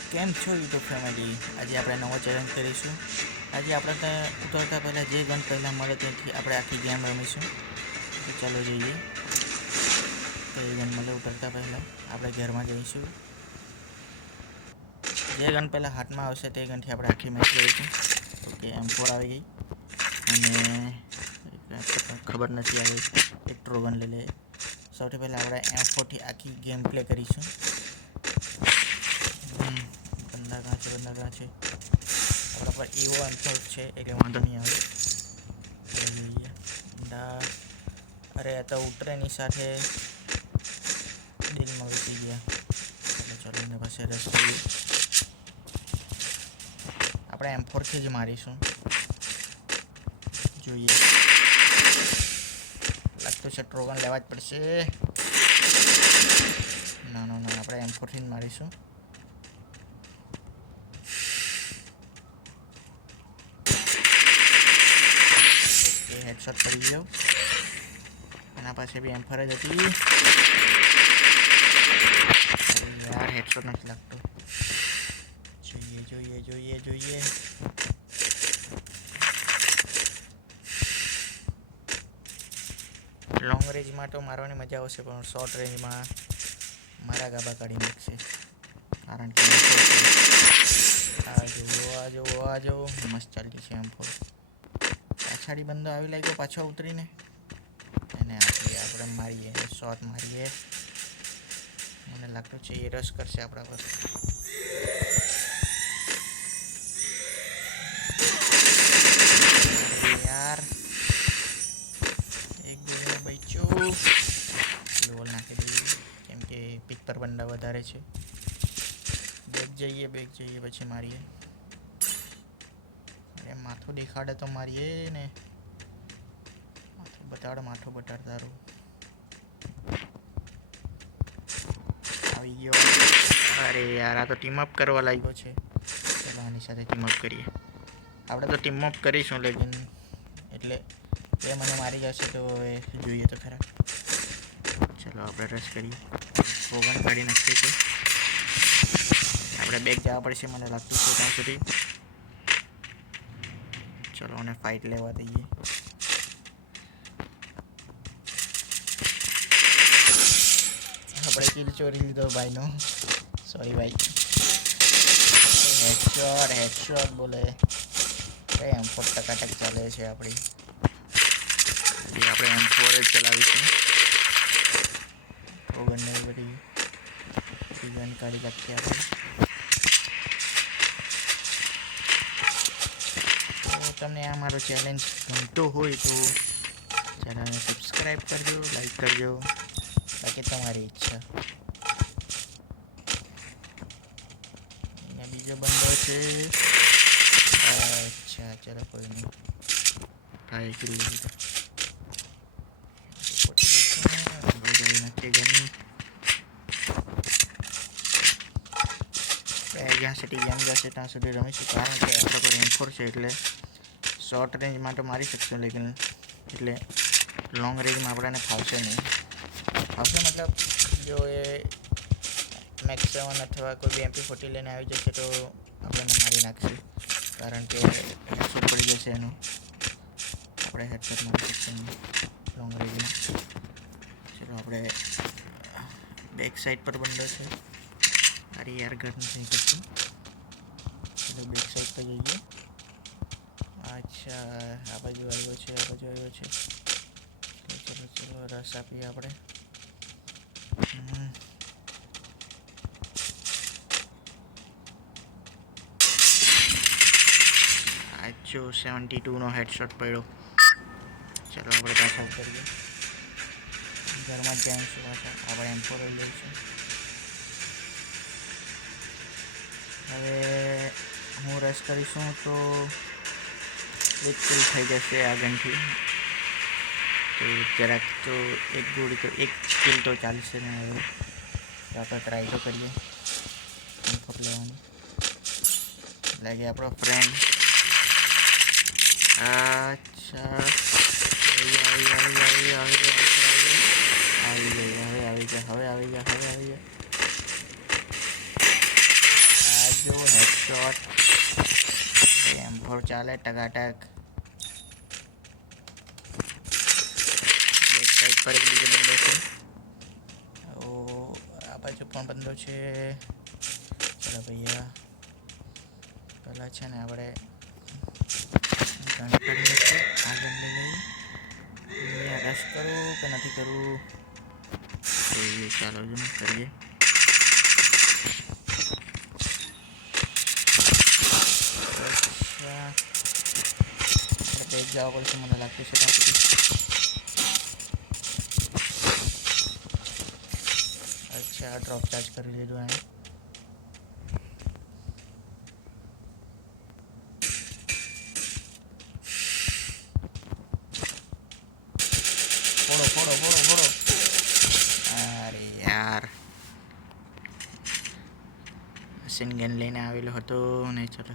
તો કેમ છો યુટ્યુબ ફેમિલી? આજે આપણે નવો ચેલેન્જ કરીશું. આજે આપણે ત્યાં ઉતરતા પહેલાં જે ગન પહેલાં મળે ત્યાંથી આપણે આખી ગેમ રમીશું. તો ચાલો જોઈએ. કઈ ગન મળે ઉતરતા પહેલાં આપણે ઘરમાં જઈશું. જે ગન પહેલાં હાથમાં આવશે તે ગનથી આપણે આખી મેચ કરીશું. ઓકે, M4 આવી ગઈ અને ખબર નથી આવી એક ટ્રોગન લઈ લે. સૌથી પહેલાં આપણે M4થી આખી ગેમ પ્લે કરીશું. બંદા કાં છે? આપણા પર એવો M4 છે એટલે વાંધો નહીં આવે. અરે આ તો ઉતરેની સાથે દિલમાં ઘૂસી ગયા. ચાલો એના પાસે રસ કરીએ. આપણે M4થી જ મારીશું. જોઈએ, લાગતું છે ટ્રોગન લેવા જ પડશે. ના આપણે M4થી જ મારીશું. ઓકે, હેડશોટ પડી ગયો. એના પાસે બી M4 જ હતી. યાર હેડશોટ નથી લાગતો. જોઈએ. લોંગ રેન્જમાં તો મારવાની મજા આવશે, પણ શોર્ટ રેન્જમાં મારા ગાબા કાઢી નાખશે. કારણ કે આ જુઓ મસ્ત ચાલતી છે M4. પાછાડી બંદો આવી લાગ્યો પાછો ઉતરીને. એને આપણે મારીએ, શોટ મારીએ. મને લાગતું છે એ રસ કરશે આપણા પર. યાર એક ગોળીમાં બચ્યું. લોલ નાખી દઈએ કેમ કે પિક પર બંદા વધારે છે. બેગ જઈએ પછી મારીએ. અરે માથું દેખાડે તો મારીએ ને. માથું બતાડ તારું. આવી ગયો. અરે યાર આ તો ટીમ અપ કરવા લાગ્યો છે. ચાલો આની સાથે ટીમ અપ કરીએ. આપણે તો ટીમ અપ કરીશું લેકિન એટલે એ મને મારી જશે તો હવે જોઈએ તો ખરા. ચાલો આપણે રસ કરીએ. પ્રોગ્રામ કાઢી નાખીએ છીએ. આપણે બેગ જવા પડશે મને લાગતું છે ત્યાં સુધી. ચલો અને ફાઇટ લેવા દઈએ. આપણે કિલ ચોરી લીધો ભાઈનો. સોરી ભાઈ. હેડશોટ બોલે. M4 ટકાટક ચાલે છે આપણી. આપણે M4 જ ચલાવીશું. ઓગણને બધી ગન કાઢી નાખીએ આપણે. તો તમને આ મારો ચેલેન્જ ગમતો હોય તો ચેનલને સબસ્ક્રાઈબ કરજો, લાઈક કરજો. બાકી તમારી ઈચ્છા. અહીંયા બીજો બંદો છે. અચ્છા ચલો કોઈ નહીં. ટ્રાય કરી લીધું. જ્યાં સુધી ગેમ જશે ત્યાં સુધી રમીશું. કારણ કે આપણા પર M4 છે એટલે શોર્ટ રેન્જમાં તો મારી શકશું, લેકિન એટલે લોંગ રેન્જમાં આપણને ફાવશે નહીં. ફાવશે મતલબ જો એ મેક્સ 7 અથવા કોઈ બી MP40 લઈને આવી જશે તો આપણને મારી નાખશે. કારણ કે હેડશોટ પડી જશે એનું. આપણે હેડશોટ મારી શકશું લોંગ રેન્જમાં. ચલો આપણે બેક સાઈડ પર બંધો છે. અરે યાર ઘર નથી કરતું. ચલો બેક સાઈડ પર જઈએ. અચ્છા આ બાજુ આવ્યો છે. ચલો રસ આપીએ આપણે. આજો 72નો હેડશોટ પડ્યો. ચલો આપણે પાછા ઉતરીએ. ઘરમાં જ જઈશું પાછા. આપણે M4 લઈશું. હવે હું રસ કરીશું તો એક કિલ થઈ જશે આ ગનથી. તો જરાક તો એક ગોળી તો એક કિલ તો ચાલશે ને. હવે આપણે ટ્રાય તો કરીએ M4 લેવાની. લાગે આપણો ફ્રેન્ડ. અચ્છા આવી ગયા. શોટ. M4 ચાલે ટકાટક. બેક સાઈડ પર એક બીજો બંદો છે. આ બાજુ પણ બંદો છે. ચાલો ભૈયા, પહેલાં છે ને આપણે ગન કરી લઈએ. આ ગન લઈ લઈએ. રશ કરું કે નથી કરવું? ચાલો જ કરીએ. આપણે જવા પડશે મને લાગતું છે ત્યાં સુધી. અચ્છા, ડ્રોપ ચાર્જ કરી લીધું એને. ફોડો. અરે યાર, મશીન ગન લઈને આવેલો હતો ને. ચલો